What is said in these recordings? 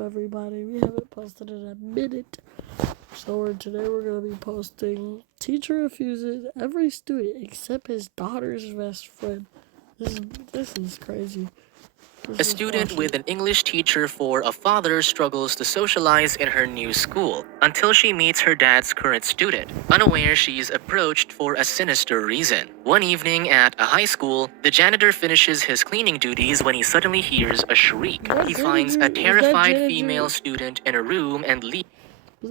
everybody? We haven't posted in a minute. So today we're going to be posting teacher refuses every student except his daughter's best friend. This is crazy. A student with an English teacher for a father struggles to socialize in her new school until she meets her dad's current student, unaware she's approached for a sinister reason. One evening at a high school, the janitor finishes his cleaning duties when he suddenly hears a shriek. He finds a terrified female student in a room and leaves. Was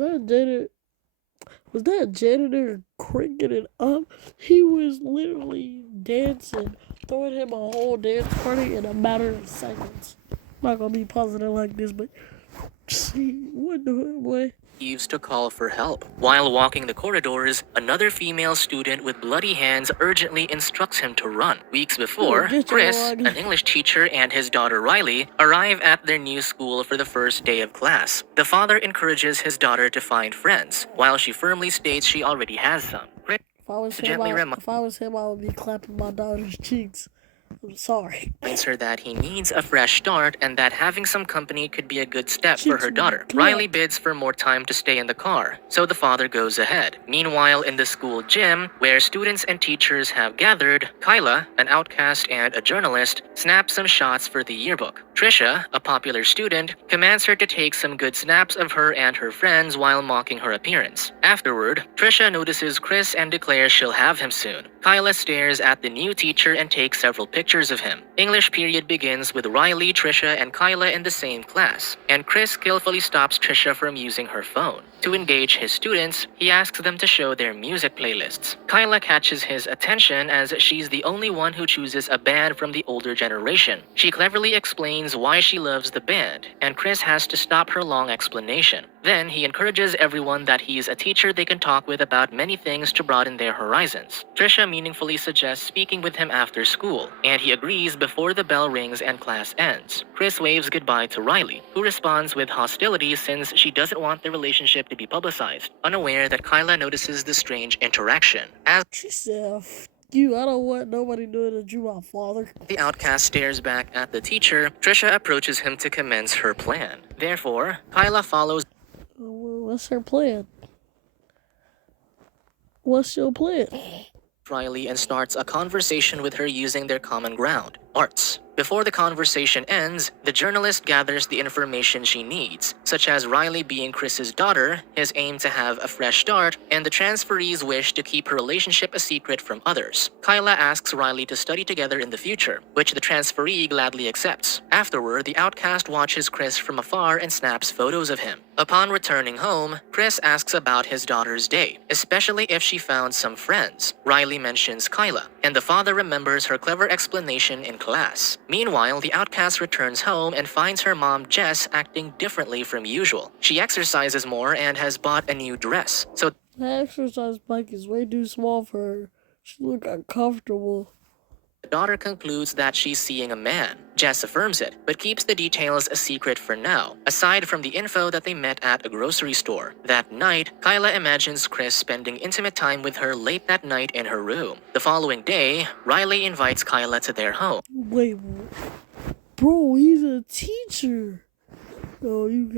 that a janitor cranking it up? He was literally dancing, throwing him a whole dance party in a matter of seconds. I'm not gonna be positive like this, but see, what the hell, boy? To call for help. While walking the corridors, another female student with bloody hands urgently instructs him to run. Weeks before, Chris, an English teacher, and his daughter Riley arrive at their new school for the first day of class. The father encourages his daughter to find friends, while she firmly states she already has some. Chris if I was him, I would be clapping my daughter's cheeks. I'm sorry. Reminds her that he needs a fresh start and that having some company could be a good step for her daughter. Riley bids for more time to stay in the car, so the father goes ahead. Meanwhile, in the school gym, where students and teachers have gathered, Kyla, an outcast and a journalist, snaps some shots for the yearbook. Trisha, a popular student, commands her to take some good snaps of her and her friends while mocking her appearance. Afterward, Trisha notices Chris and declares she'll have him soon. Kyla stares at the new teacher and takes several pictures of him. English period begins with Riley, Trisha, and Kyla in the same class, and Chris skillfully stops Trisha from using her phone. To engage his students, he asks them to show their music playlists. Kyla catches his attention as she's the only one who chooses a band from the older generation. She cleverly explains why she loves the band, and Chris has to stop her long explanation. Then he encourages everyone that he's a teacher they can talk with about many things to broaden their horizons. Trisha meaningfully suggests speaking with him after school, and he agrees before the bell rings and class ends. Chris waves goodbye to Riley, who responds with hostility since she doesn't want the relationship to be publicized, unaware that Kyla notices the strange interaction. As she said, I don't want nobody doing it. You my father. The outcast stares back at the teacher. Trisha approaches him to commence her plan. Therefore, Kyla follows. What's her plan? What's your plan? Riley and starts a conversation with her using their common ground, arts. Before the conversation ends, the journalist gathers the information she needs, such as Riley being Chris's daughter, his aim to have a fresh start, and the transferee's wish to keep her relationship a secret from others. Kyla asks Riley to study together in the future, which the transferee gladly accepts. Afterward, the outcast watches Chris from afar and snaps photos of him. Upon returning home, Chris asks about his daughter's day, especially if she found some friends. Riley mentions Kyla, and the father remembers her clever explanation in class. Meanwhile, the outcast returns home and finds her mom, Jess, acting differently from usual. She exercises more and has bought a new dress. So that exercise bike is way too small for her. She looks uncomfortable. The daughter concludes that she's seeing a man. Jess affirms it, but keeps the details a secret for now, aside from the info that they met at a grocery store. That night, Kyla imagines Chris spending intimate time with her late that night in her room. The following day, Riley invites Kyla to their home. Wait, bro, he's a teacher. Oh, you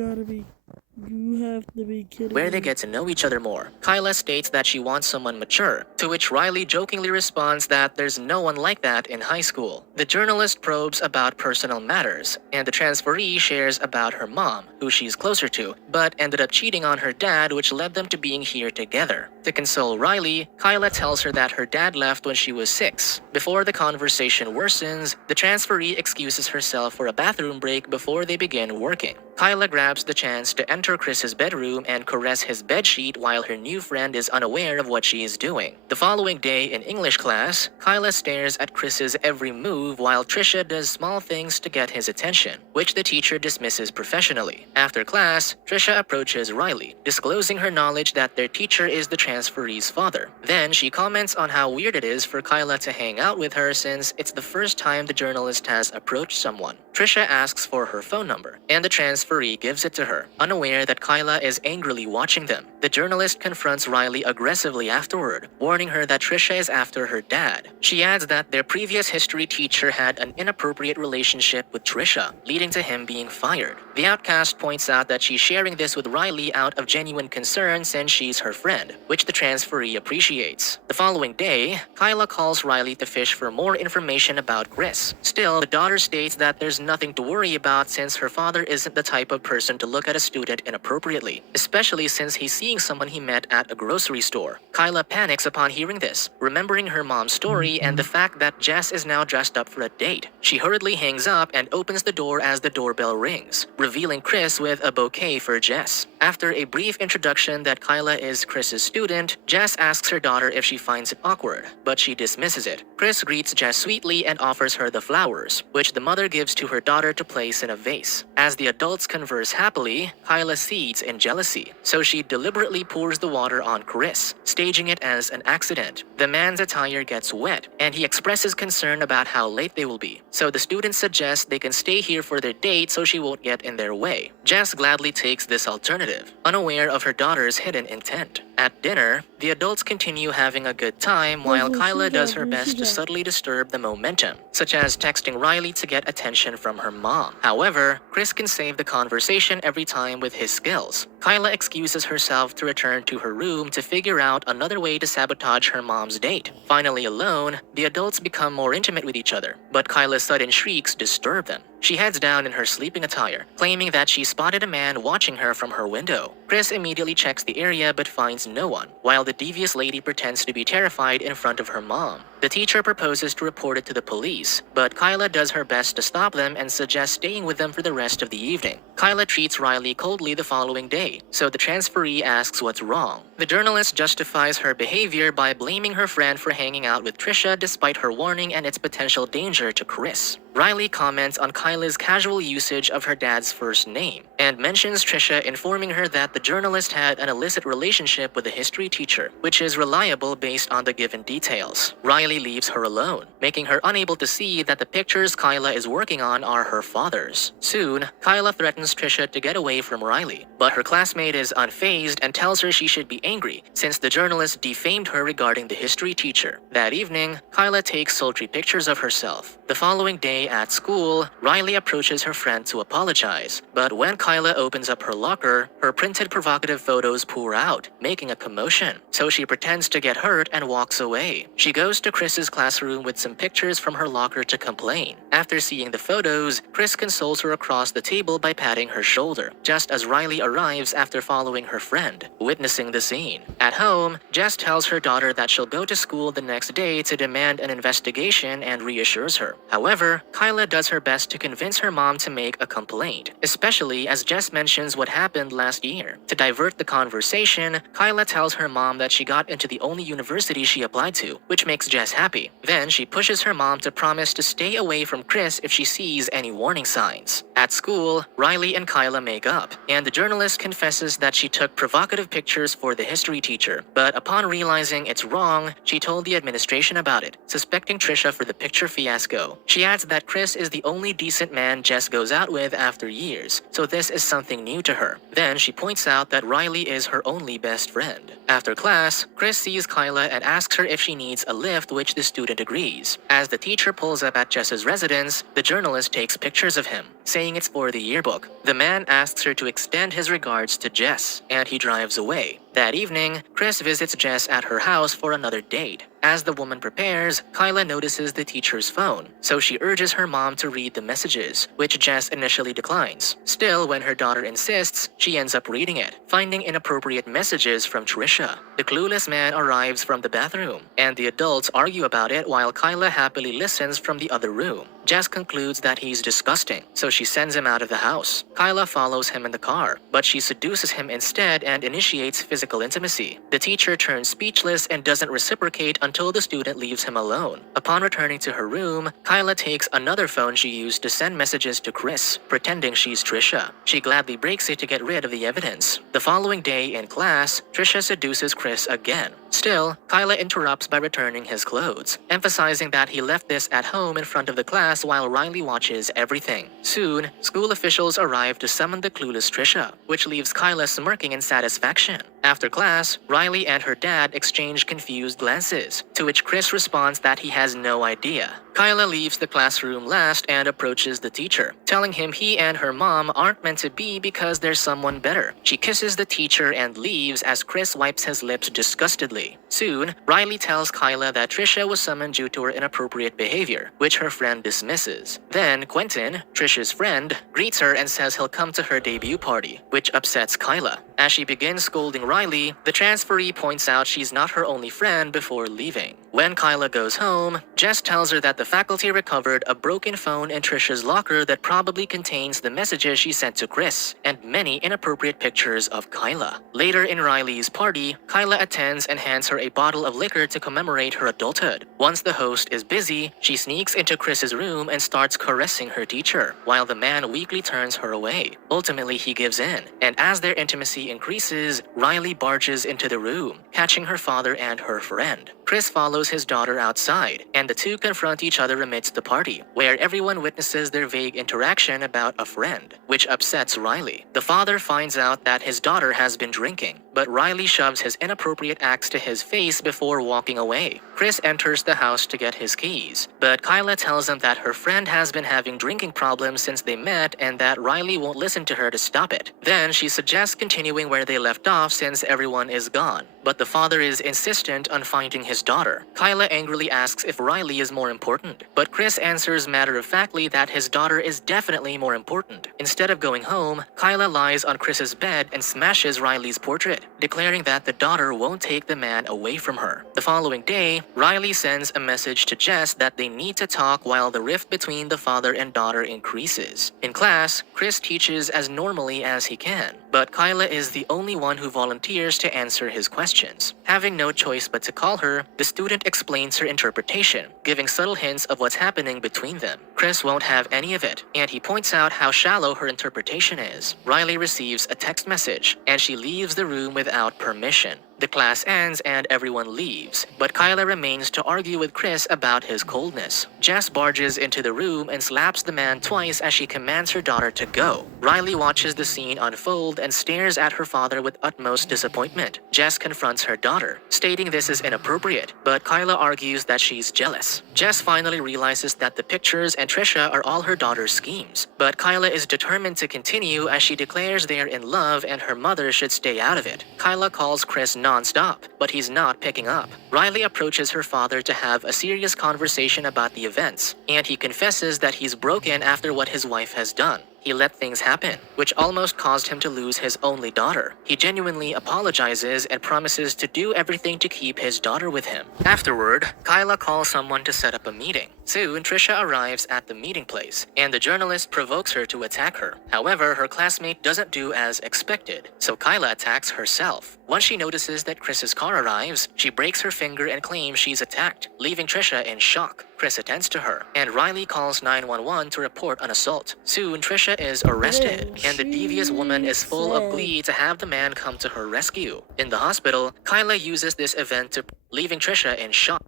have to be kidding Where me. they get to know each other more. Kyla states that she wants someone mature, to which Riley jokingly responds that there's no one like that in high school. The journalist probes about personal matters, and the transferee shares about her mom, who she's closer to, but ended up cheating on her dad, which led them to being here together. To console Riley, Kyla tells her that her dad left when she was 6. Before the conversation worsens, the transferee excuses herself for a bathroom break before they begin working. Kyla grabs the chance to enter Chris's bedroom and caress his bedsheet while her new friend is unaware of what she is doing. The following day in English class, Kyla stares at Chris's every move while Trisha does small things to get his attention, which the teacher dismisses professionally. After class, Trisha approaches Riley, disclosing her knowledge that their teacher is the transferee's father. Then she comments on how weird it is for Kyla to hang out with her since it's the first time the journalist has approached someone. Trisha asks for her phone number, and the transferee transferee gives it to her, unaware that Kyla is angrily watching them. The journalist confronts Riley aggressively afterward, warning her that Trisha is after her dad. She adds that their previous history teacher had an inappropriate relationship with Trisha, leading to him being fired. The outcast points out that she's sharing this with Riley out of genuine concern since she's her friend, which the transferee appreciates. The following day, Kyla calls Riley to fish for more information about Chris. Still, the daughter states that there's nothing to worry about since her father isn't the type of person to look at a student inappropriately, especially since he's seeing someone he met at a grocery store. Kyla panics upon hearing this, remembering her mom's story and the fact that Jess is now dressed up for a date. She hurriedly hangs up and opens the door as the doorbell rings, revealing Chris with a bouquet for Jess. After a brief introduction that Kyla is Chris's student, Jess asks her daughter if she finds it awkward, but she dismisses it. Chris greets Jess sweetly and offers her the flowers, which the mother gives to her daughter to place in a vase. As the adults converse happily, Kyla seethes in jealousy, so she deliberately pours the water on Chris, staging it as an accident. The man's attire gets wet, and he expresses concern about how late they will be, so the students suggest they can stay here for their date so she won't get in their way. Jess gladly takes this alternative, unaware of her daughter's hidden intent. At dinner, the adults continue having a good time while Kyla does her best to subtly disturb the momentum, such as texting Riley to get attention from her mom. However, Chris can save the conversation every time with his skills. Kyla excuses herself to return to her room to figure out another way to sabotage her mom's date. Finally alone, the adults become more intimate with each other, but Kyla's sudden shrieks disturb them. She heads down in her sleeping attire, claiming that she spotted a man watching her from her window. Chris immediately checks the area but finds no one, while the devious lady pretends to be terrified in front of her mom. The teacher proposes to report it to the police, but Kyla does her best to stop them and suggests staying with them for the rest of the evening. Kyla treats Riley coldly the following day, so the transferee asks what's wrong. The journalist justifies her behavior by blaming her friend for hanging out with Trisha despite her warning and its potential danger to Chris. Riley comments on Kyla's casual usage of her dad's first name, and mentions Trisha informing her that the journalist had an illicit relationship with the history teacher, which is reliable based on the given details. Riley leaves her alone, making her unable to see that the pictures Kyla is working on are her father's. Soon, Kyla threatens Trisha to get away from Riley, but her classmate is unfazed and tells her she should be angry since the journalist defamed her regarding the history teacher. That evening, Kyla takes sultry pictures of herself. The following day at school, Riley approaches her friend to apologize, but when Kyla opens up her locker, her printed provocative photos pour out, making a commotion. So she pretends to get hurt and walks away. She goes to Chris's classroom with some pictures from her locker to complain. After seeing the photos, Chris consoles her across the table by patting her shoulder, just as Riley arrives after following her friend, witnessing the scene. At home, Jess tells her daughter that she'll go to school the next day to demand an investigation and reassures her. However, Kyla does her best to convince her mom to make a complaint, especially as Jess mentions what happened last year. To divert the conversation, Kyla tells her mom that she got into the only university she applied to, which makes Jess happy. Then she pushes her mom to promise to stay away from Chris if she sees any warning signs. At school, Riley and Kyla make up, and the journalist confesses that she took provocative pictures for the history teacher, but upon realizing it's wrong, she told the administration about it, suspecting Trisha for the picture fiasco. She adds that Chris is the only decent man Jess goes out with after years, so this is something new to her. Then she points out that Riley is her only best friend. After class, Chris sees Kyla and asks her if she needs a lift, which the student agrees. As the teacher pulls up at Jess's residence, the journalist takes pictures of him, saying it's for the yearbook. The man asks her to extend his regards to Jess, and he drives away. That evening, Chris visits Jess at her house for another date. As the woman prepares, Kyla notices the teacher's phone, so she urges her mom to read the messages, which Jess initially declines. Still, when her daughter insists, she ends up reading it, finding inappropriate messages from Trisha. The clueless man arrives from the bathroom, and the adults argue about it while Kyla happily listens from the other room. Jess concludes that he's disgusting, so she sends him out of the house. Kyla follows him in the car, but she seduces him instead and initiates physical intimacy. The teacher turns speechless and doesn't reciprocate until the student leaves him alone. Upon returning to her room, Kyla takes another phone she used to send messages to Chris, pretending she's Trisha. She gladly breaks it to get rid of the evidence. The following day in class, Trisha seduces Chris again, Still, Kyla interrupts by returning his clothes, emphasizing that he left this at home in front of the class while Riley watches everything. Soon, school officials arrive to summon the clueless Trisha, which leaves Kyla smirking in satisfaction. After class, Riley and her dad exchange confused glances, to which Chris responds that he has no idea. Kyla leaves the classroom last and approaches the teacher, telling him he and her mom aren't meant to be because there's someone better. She kisses the teacher and leaves as Chris wipes his lips disgustedly. Soon, Riley tells Kyla that Trisha was summoned due to her inappropriate behavior, which her friend dismisses. Then, Quentin, Trisha's friend, greets her and says he'll come to her debut party, which upsets Kyla. As she begins scolding Riley, the transferee points out she's not her only friend before leaving. When Kyla goes home, Jess tells her that the faculty recovered a broken phone in Trisha's locker that probably contains the messages she sent to Chris, and many inappropriate pictures of Kyla. Later in Riley's party, Kyla attends and hands her a bottle of liquor to commemorate her adulthood. Once the host is busy, she sneaks into Chris's room and starts caressing her teacher, while the man weakly turns her away. Ultimately, he gives in, and as their intimacy increases, Riley barges into the room, catching her father and her friend. Chris follows his daughter outside, and the two confront each other amidst the party, where everyone witnesses their vague interaction about a friend, which upsets Riley. The father finds out that his daughter has been drinking, but Riley shoves his inappropriate acts to his face before walking away. Chris enters the house to get his keys, but Kyla tells him that her friend has been having drinking problems since they met and that Riley won't listen to her to stop it. Then she suggests continuing where they left off since everyone is gone, but the father is insistent on finding his daughter. Kyla angrily asks if Riley is more important, but Chris answers matter-of-factly that his daughter is definitely more important. Instead of going home, Kyla lies on Chris's bed and smashes Riley's portrait, declaring that the daughter won't take the man away from her. The following day, Riley sends a message to Jess that they need to talk while the rift between the father and daughter increases. In class, Chris teaches as normally as he can, but Kyla is the only one who volunteers to answer his questions. Having no choice but to call her, the student explains her interpretation, giving subtle hints of what's happening between them. Chris won't have any of it, and he points out how shallow her interpretation is. Riley receives a text message, and she leaves the room without permission. The class ends and everyone leaves, but Kyla remains to argue with Chris about his coldness. Jess barges into the room and slaps the man twice as she commands her daughter to go. Riley watches the scene unfold and stares at her father with utmost disappointment. Jess confronts her daughter, stating this is inappropriate, but Kyla argues that she's jealous. Jess finally realizes that the pictures and Trisha are all her daughter's schemes, but Kyla is determined to continue as she declares they are in love and her mother should stay out of it. Kyla calls Chris non-stop, but he's not picking up. Riley approaches her father to have a serious conversation about the events, and he confesses that he's broken after what his wife has done. He let things happen, which almost caused him to lose his only daughter. He genuinely apologizes and promises to do everything to keep his daughter with him. Afterward, Kyla calls someone to set up a meeting. Soon, Trisha arrives at the meeting place, and the journalist provokes her to attack her. However, her classmate doesn't do as expected, so Kyla attacks herself. Once she notices that Chris's car arrives, she breaks her finger and claims she's attacked, leaving Trisha in shock. Chris attends to her, and Riley calls 911 to report an assault. Soon, Trisha is arrested, and the devious woman is full of glee to have the man come to her rescue. In the hospital, Kyla uses this event to leaving Trisha in shock.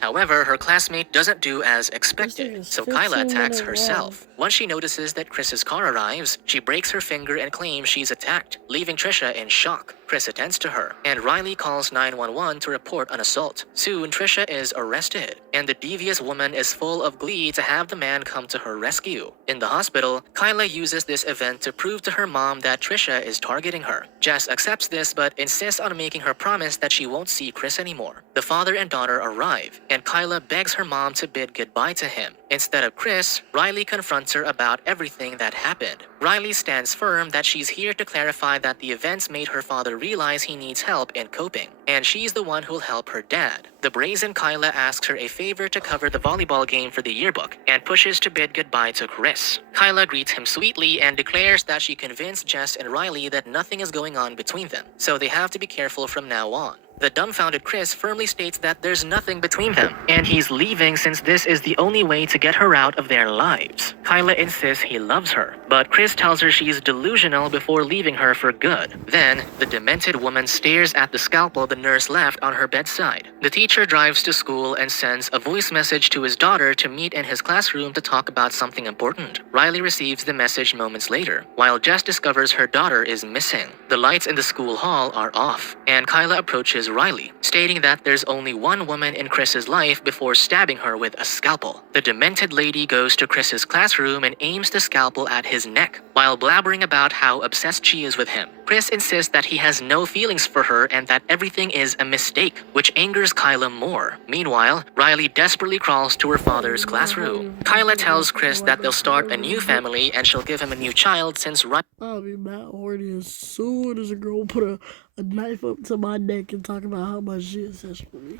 However, her classmate doesn't do as expected, so Kyla attacks herself. Once she notices that Chris's car arrives, she breaks her finger and claims she's attacked, leaving Trisha in shock. Chris attends to her, and Riley calls 911 to report an assault. Soon, Trisha is arrested, and the devious woman is full of glee to have the man come to her rescue. In the hospital, Kyla uses this event to prove to her mom that Trisha is targeting her. Jess accepts this but insists on making her promise that she won't see Chris anymore. The father and daughter arrive, and Kyla begs her mom to bid goodbye to him. Instead of Chris, Riley confronts her about everything that happened. Riley stands firm that she's here to clarify that the events made her father realize he needs help in coping, and she's the one who'll help her dad. The brazen Kyla asks her a favor to cover the volleyball game for the yearbook, and pushes to bid goodbye to Chris. Kyla greets him sweetly and declares that she convinced Jess and Riley that nothing is going on between them, so they have to be careful from now on. The dumbfounded Chris firmly states that there's nothing between them, and he's leaving since this is the only way to get her out of their lives. Kyla insists he loves her, but Chris tells her she's delusional before leaving her for good. Then, the demented woman stares at the scalpel the nurse left on her bedside. The teacher drives to school and sends a voice message to his daughter to meet in his classroom to talk about something important. Riley receives the message moments later, while Jess discovers her daughter is missing. The lights in the school hall are off, and Kyla approaches Riley, stating that there's only one woman in Chris's life before stabbing her with a scalpel. The demented lady goes to Chris's classroom and aims the scalpel at his neck, while blabbering about how obsessed she is with him. Chris insists that he has no feelings for her and that everything is a mistake, which angers Kyla more. Meanwhile, Riley desperately crawls to her father's classroom. Kyla tells Chris that they'll start a new family and she'll give him a new child since I'll be mad horny as soon as a girl put a knife up to my neck and talk about how much she is for me.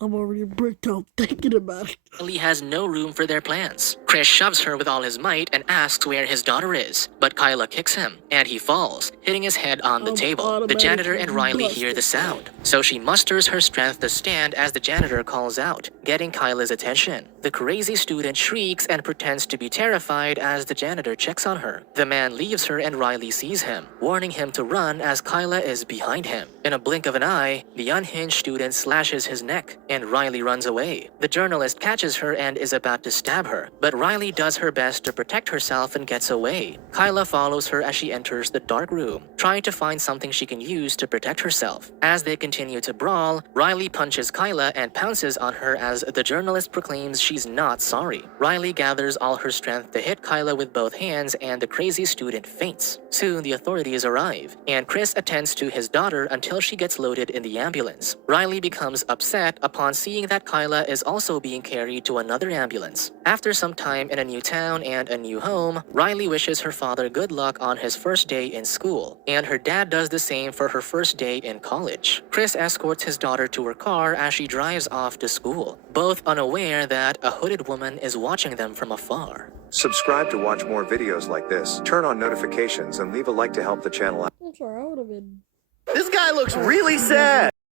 I'm already bricked out thinking about it. Riley has no room for their plans. Chris shoves her with all his might and asks where his daughter is, but Kyla kicks him, and he falls, hitting his head on the table. The janitor and Riley hear the sound, so she musters her strength to stand as the janitor calls out, getting Kyla's attention. The crazy student shrieks and pretends to be terrified as the janitor checks on her. The man leaves her and Riley sees him, warning him to run as Kyla is behind him. In a blink of an eye, the unhinged student slashes his neck, and Riley runs away. The journalist catches her and is about to stab her, but Riley does her best to protect herself and gets away. Kyla follows her as she enters the dark room, trying to find something she can use to protect herself. As they continue to brawl, Riley punches Kyla and pounces on her as the journalist proclaims she's not sorry. Riley gathers all her strength to hit Kyla with both hands and the crazy student faints. Soon the authorities arrive, and Chris attends to his daughter until she gets loaded in the ambulance. Riley becomes upset upon seeing that Kyla is also being carried to another ambulance. After some time in a new town and a new home, Riley wishes her father good luck on his first day in school, and her dad does the same for her first day in college. Chris escorts his daughter to her car as she drives off to school, both unaware that a hooded woman is watching them from afar. Subscribe to watch more videos like this, turn on notifications, and leave a like to help the channel out. I'm sorry, I would have been. This guy looks really sad.